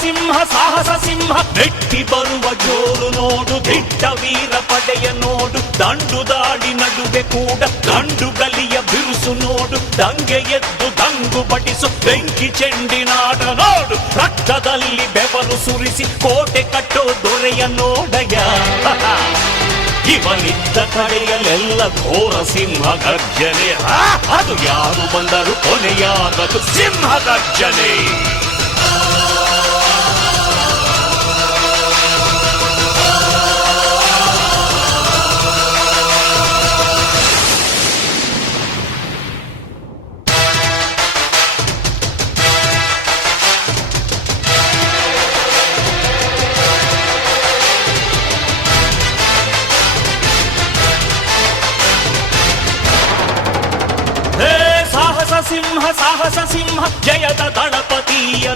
ಸಿಂಹ ಸಾಹಸ ಸಿಂಹ ನೆಟ್ಟಿ ಬರುವ ಜೋರು ನೋಡು, ದಿಟ್ಟ ವೀರ ಪಡೆಯ ನೋಡು, ದಂಡು ದಾಡಿ ನಡುವೆ ಕೂಡ ಗಂಡು ಗಲಿಯ ಬಿರುಸು ನೋಡು, ದಂಗೆ ಎದ್ದು ದಂಗು ಬಡಿಸು ಬೆಂಕಿ ಚೆಂಡಿನಾಟ ನೋಡು, ರಕ್ತದಲ್ಲಿ ಬೆವರು ಸುರಿಸಿ ಕೋಟೆ ಕಟ್ಟೋ ದೊರೆಯ ನೋಡಯ. ಇವನಿದ್ದ ಕಡೆಯಲ್ಲೆಲ್ಲ ಘೋರ ಸಿಂಹ ಗರ್ಜನೆ, ಅದು ಯಾರು ಬಂದರು ಕೊನೆಯಾಗದು ಸಿಂಹ ಗರ್ಜನೆ. ಸಾಹಸ ಸಿಂಹ ಜಯದ ದಳಪತಿಯ